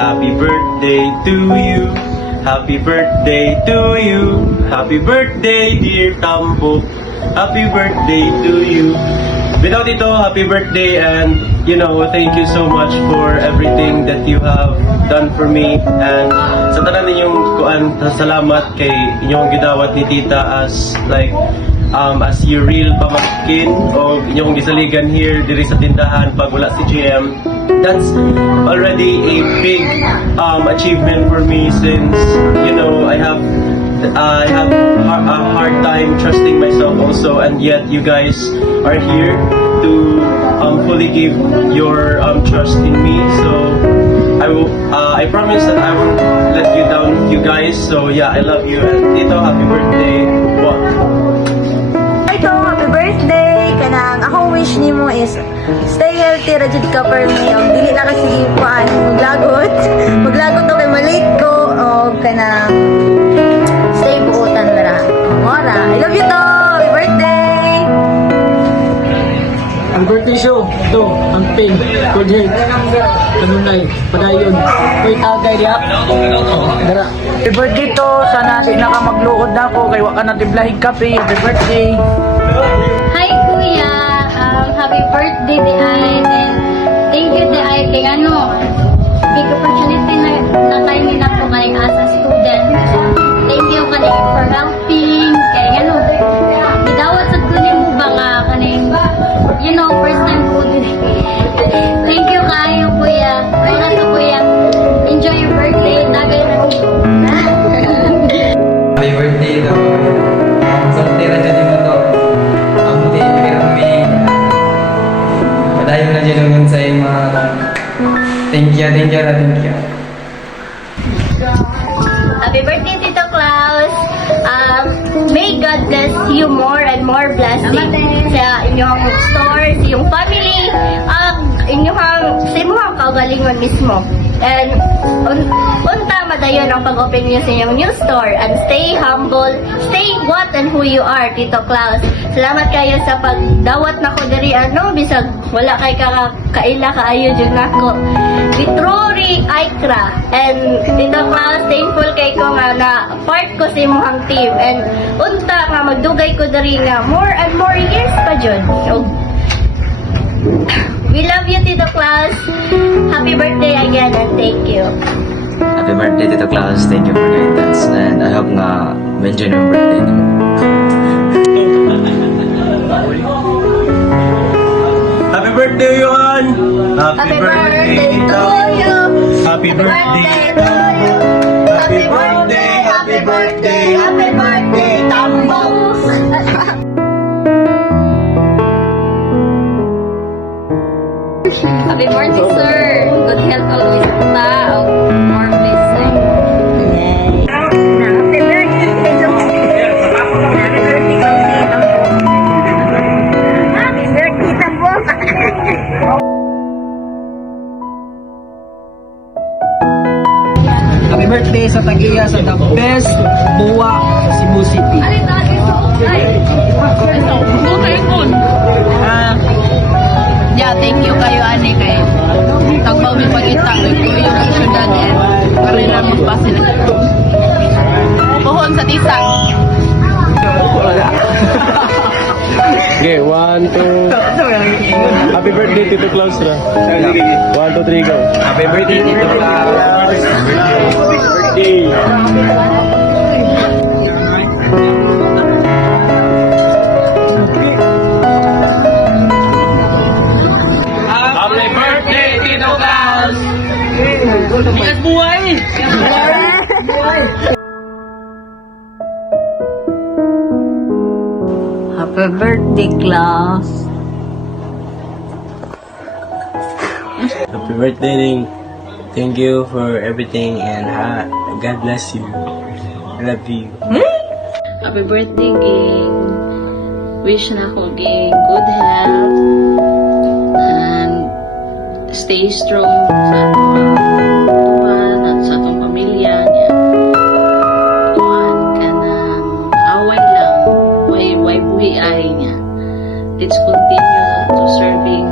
Happy birthday to you. Happy birthday to you. Happy birthday, dear Tambo. Happy birthday to you. Without ito, happy birthday, and thank you so much for everything that you have done for me. And sa tanan ninyong salamat kay inyong gidawat ni Tita as your real pamangkin o inyong gisaligan here diri sa tindahan pag wala si GM. That's already a big achievement for me, since I have a hard time trusting myself also, and yet you guys are here to fully give your trust in me. So I promise that I won't let you down, you guys. So yeah, I love you, and Tito, happy birthday. What? Ito, happy birthday! Kanang akong wish nimo is stay healthy, rajud ka per me. Og dili na kasi kuan maglagot. Maglagot to kay malik ko og kanang stay buotan ra. Mora, I love you to. Happy birthday! Ang birthday show, ito, ang pin, good health, kanunay, padayon, ko'y tagay diya, dara. Happy birthday to, sana sila ka magluod na ako, kay waka na tiblahig kape, happy birthday. Hi Kuya, happy birthday di ay, and thank you di ay kay big opportunity na kayo na po kayo as a student. Thank you kaning for helping, kay gidawat sa kunin mo ba nga kaning, first time po din. Thank you kayo Kuya, para sa Kuya, enjoy your birthday, tagay na po. Happy birthday to. Soltera dyan mo to. Ang pirmi. Padayon na dyan naman sa mga. Thank you. Happy birthday, Tito Klaus! May God bless you more and more blessings sa inyong store, sa inyong family, sa inyong kagalingon mismo. And unta madayon ang pag-open niyo sa inyong new store, and stay humble, stay what and who you are, Tito Klaus. Salamat kayo sa pagdawat na ko diri bisag wala kay kaila kaayo jud nako. Vitrori Aikra, and Tito Klaus, thankful kay ko nga na part ko sa imong team, and unta nga magdugay ko diri nga more and more years pa jud. So, we love you, Tito Klaus. Happy birthday again, and thank you. Happy birthday Tito Klaus. Thank you for guidance. And I hope nga ma-enjoy yung birthday niyo. Happy birthday, Johan! Happy birthday to you! Happy birthday to you! Happy birthday, happy birthday, happy birthday, Tambo! Happy birthday, sir. Good health always ta. More blessing. Yay! Happy birthday to Happy birthday to Happy birthday, Tambo! Happy birthday sa Tagiya, sa the best buwa sa Cebu City. Yeah, thank you kayo ani kay tagbaw mi pagita ko yung syudad eh para lang magpasin. Pohon sa tisa. Okay, 1, 2. Happy birthday, Tito Klaus ra. 1, 2, 3, go. Happy birthday Tito Klaus. Birthday. Happy birthday Tito Klaus. Bigas buhay! Happy birthday, class. Happy birthday, Ning. Thank you for everything, and God bless you. I love you. Happy birthday, gang. Wish na ako, gang, good health and stay strong sa atong tuwan at sa atong pamilya niya. Tuwan ka ng away lang, way buhi ay niya. Let's continue to serving